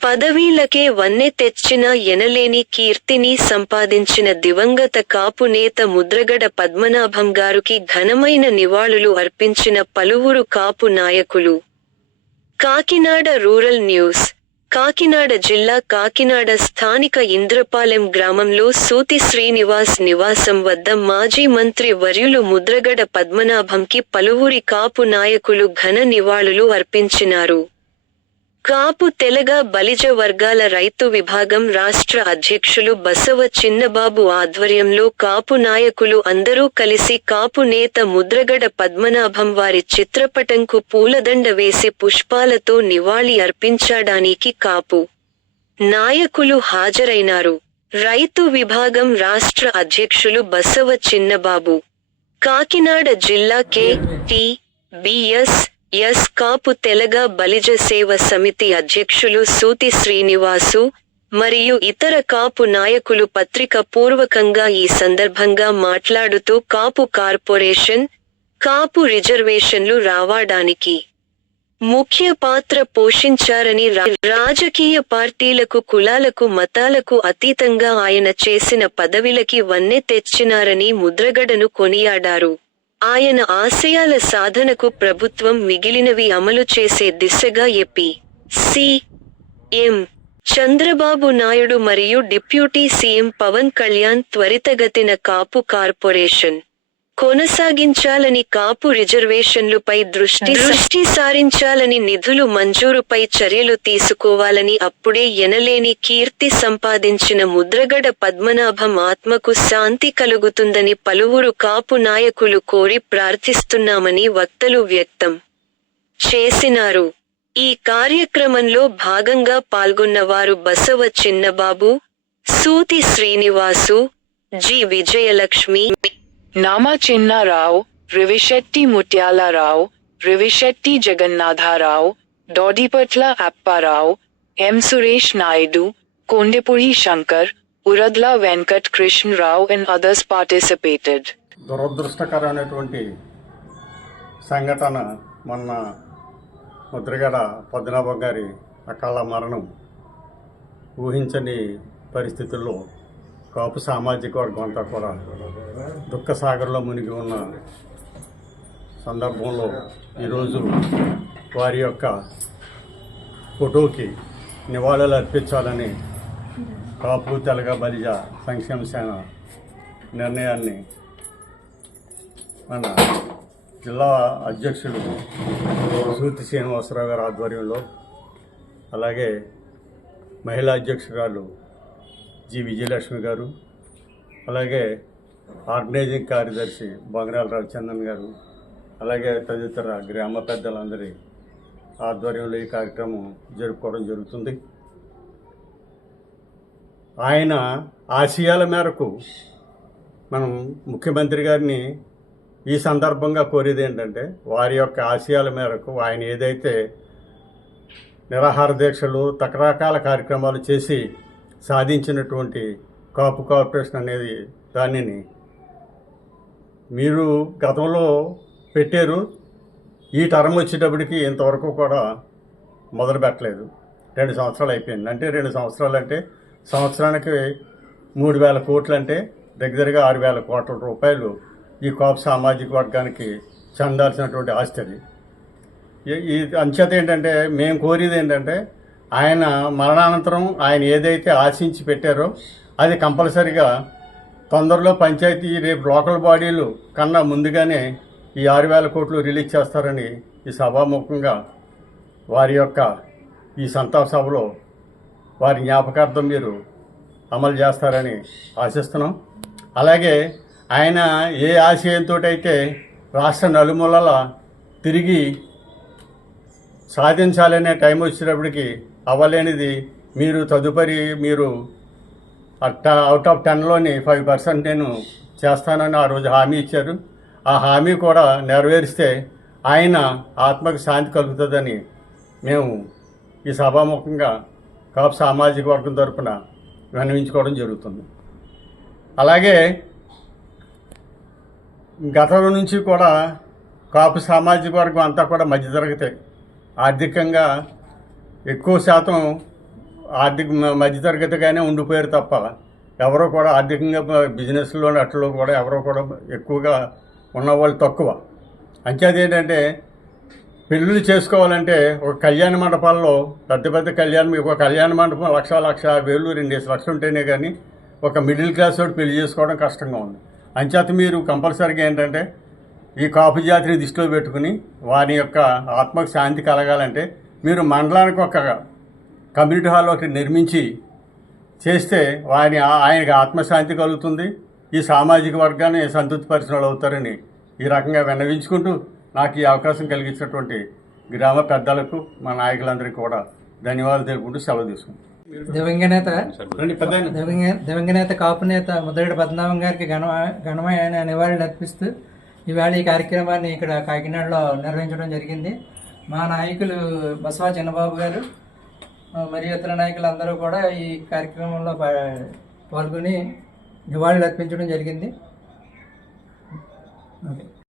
పదవీలకే వన్నె తెచ్చిన ఎనలేని కీర్తిని సంపాదించిన దివంగత కాపు నేత ముద్రగడ పద్మనాభం గారికి ఘనమైన నివాళులు అర్పించిన పలువురు కాపు నాయకులు. Kakinada rural news. కాకినాడ జిల్లా కాకినాడ స్థానిక ఇంద్రపాలెం గ్రామంలో సూతి శ్రీనివాస్ నివాసం వద్ద మాజీ మంత్రి వర్యులు ముద్రగడ పద్మనాభంకి పలువురి కాపు నాయకులు ఘన నివాళులు అర్పించినారు. కాపు తెలగ బలిజ వర్గాల రైతు విభాగం రాష్ట్ర అధ్యక్షులు బసవ చిన్నబాబు ఆధ్వర్యంలో కాపు నాయకులు అందరూ కలిసి కాపు నేత ముద్రగడ పద్మనాభం వారి చిత్రపటంకు పూలదండ వేసి పుష్పాలతో నివాళి అర్పించడానికి కాపు నాయకులు హాజరైనారు. రైతు విభాగం రాష్ట్ర అధ్యక్షులు బసవ చిన్నబాబు, కాకినాడ జిల్లా కె.టి.బి.ఎస్. కాపు తెలగ బలిజ సేవ సమితి అధ్యక్షులు సూతి శ్రీనివాసు మరియు ఇతర కాపు నాయకులు పత్రిక పూర్వకంగా ఈ సందర్భంగా మాట్లాడుతూ కాపు కార్పొరేషన్, కాపు రిజర్వేషన్లు రావడానికి ముఖ్య పాత్ర పోషించారని, రాజకీయ పార్టీలకు కులాలకు మతాలకు అతీతంగా ఆయన చేసిన పదవిలకి వన్నె తెచ్చినారని ముద్రగడను కొనియాడారు. ఆయన ఆశయాల సాధనకు ప్రభుత్వం మిగిలినవి అమలు చేసే దిశగా సి.ఎం. చంద్రబాబు నాయుడు మరియు డిప్యూటీ సీఎం పవన్ కళ్యాణ్ త్వరితగతిన కాపు కార్పొరేషన్ కొనసాగించాలని, కాపు రిజర్వేషన్లుపై దృష్టి సారించాలని, నిధులు మంజూరుపై చర్యలు తీసుకోవాలని, అప్పుడే ఎనలేని కీర్తి సంపాదించిన ముద్రగడ పద్మనాభం ఆత్మకు శాంతి కలుగుతుందని పలువురు కాపు నాయకులు కోరి ప్రార్థిస్తున్నామని వక్తలు వ్యక్తం చేసినారు. ఈ కార్యక్రమంలో భాగంగా పాల్గొన్నవారు Basava Chinnababu, Suthi Srinivasu, G. Vijayalakshmi, Nama Chinnarao, Rivisetti Muthyalarao, Rivisetti Jagannatharao, Doddipatla Apparao, M. Suresh Naidu, Kondepuri Shankar, Uradla Venkat Krishnarao and others participated. దురదృష్టకరమైనటువంటి సంఘటన మొన్న ముద్రగడ పద్మనాభం గారి అకాల మరణం. ఊహించని పరిస్థితుల్లో కాపు సామాజిక వర్గం అంతా కూడా దుఃఖ సాగర్లో మునిగి ఉన్న సందర్భంలో ఈరోజు వారి యొక్క ఫోటోకి నివాళులు అర్పించాలని కాపు తెలగ బలిజ సంక్షేమ సేన నిర్ణయాన్ని మన జిల్లా అధ్యక్షుడు సూతి శ్రీనివాసరావు గారి ఆధ్వర్యంలో, అలాగే మహిళా అధ్యక్షురాలు జి. విజయలక్ష్మి గారు, అలాగే ఆర్గనైజింగ్ కార్యదర్శి బంగారాల రవిచంద్రన్ గారు, అలాగే తదితర గ్రామ పెద్దలందరి ఆధ్వర్యంలో ఈ కార్యక్రమం జరుపుకోవడం జరుగుతుంది. ఆయన ఆశయాల మేరకు మనం ముఖ్యమంత్రి గారిని ఈ సందర్భంగా కోరేది ఏంటంటే, వారి యొక్క ఆశయాల మేరకు ఆయన ఏదైతే నిరాహార దీక్షలు, రకరకాల కార్యక్రమాలు చేసి సాధించినటువంటి కాపు కార్పొరేషన్ అనేది దానిని మీరు గతంలో పెట్టారు. ఈ టర్మ్ వచ్చేటప్పటికి ఇంతవరకు కూడా మొదలు పెట్టలేదు. 2 సంవత్సరాలు అయిపోయింది. అంటే 2 సంవత్సరాలు అంటే సంవత్సరానికి 3,000 కోట్లు అంటే దగ్గరగా 6,000 కోట్ల రూపాయలు ఈ కాపు సామాజిక వర్గానికి చెందాల్సినటువంటి ఆస్తి అది. ఈ అంచేత ఏంటంటే మేము కోరేది ఏంటంటే, ఆయన మరణానంతరం ఆయన ఏదైతే ఆశించి పెట్టారో అది కంపల్సరిగా తొందరలో పంచాయతీ రేపు లోకల్ బాడీలు కన్నా ముందుగానే ఈ 6,000 కోట్లు రిలీజ్ చేస్తారని ఈ సభాముఖంగా వారి యొక్క ఈ సంతాప సభలో వారి జ్ఞాపకార్థం మీరు అమలు చేస్తారని ఆశిస్తున్నాం. అలాగే ఆయన ఏ ఆశయంతో అయితే రాష్ట్ర నలుమూలల తిరిగి సాధించాలనే టైం వచ్చేటప్పటికి అవ్వలేనిది మీరు తదుపరి మీరు అవుట్ ఆఫ్ 10లోని 5% నేను చేస్తానని ఆ రోజు హామీ ఇచ్చారు. ఆ హామీ కూడా నెరవేరిస్తే ఆయన ఆత్మకు శాంతి కలుగుతుందని మేము ఈ సభాముఖంగా కాపు సామాజిక వర్గం తరఫున విన్నవించుకోవడం జరుగుతుంది. అలాగే గతంలో నుంచి కూడా కాపు సామాజిక వర్గం అంతా కూడా మధ్యతరగతి, ఆర్థికంగా ఎక్కువ శాతం మధ్యతరగతిగానే ఉండిపోయారు తప్ప ఎవరో కూడా ఆర్థికంగా బిజినెస్లో అట్లలో కూడా ఎవరో కూడా ఎక్కువగా ఉన్నవాళ్ళు తక్కువ. అంచేది ఏంటంటే పెళ్ళిళ్ళు చేసుకోవాలంటే ఒక కళ్యాణ మండపాల్లో పెద్ద పెద్ద ఒక కళ్యాణ మండపం 1,50,000 2 లక్షలు ఉంటేనే కానీ ఒక మిడిల్ క్లాస్ వాడు పెళ్లి చేసుకోవడం కష్టంగా ఉంది. అంచేత మీరు కంపల్సరీగా ఏంటంటే ఈ కాపు జాతిని దృష్టిలో పెట్టుకుని వారి యొక్క ఆత్మకు శాంతి కలగాలంటే మీరు మండలానికి ఒక కమ్యూనిటీ హాల్ ఒకటి నిర్మించి చేస్తే ఆయనకి ఆత్మశాంతి కలుగుతుంది, ఈ సామాజిక వర్గాన్ని సంతృప్తిపరిచిన వాళ్ళు అవుతారని ఈ రకంగా విన్నవించుకుంటూ నాకు ఈ అవకాశం కలిగించినటువంటి గ్రామ పెద్దలకు మా నాయకులందరికీ కూడా ధన్యవాదాలు తెలుపుకుంటూ సెలవు తీసుకుంటాం. దివంగనేత కాపు నేత ముద్రగడ పద్మనాభం గారికి ఘనమైన నివాళులు అర్పిస్తూ ఇవాళ ఈ కార్యక్రమాన్ని ఇక్కడ కాకినాడలో నిర్వహించడం జరిగింది. మా నాయకులు బసవా చిన్నబాబు గారు మరియు ఇతర నాయకులు అందరూ కూడా ఈ కార్యక్రమంలో పాల్గొని నివాళులు అర్పించడం జరిగింది. ఓకే.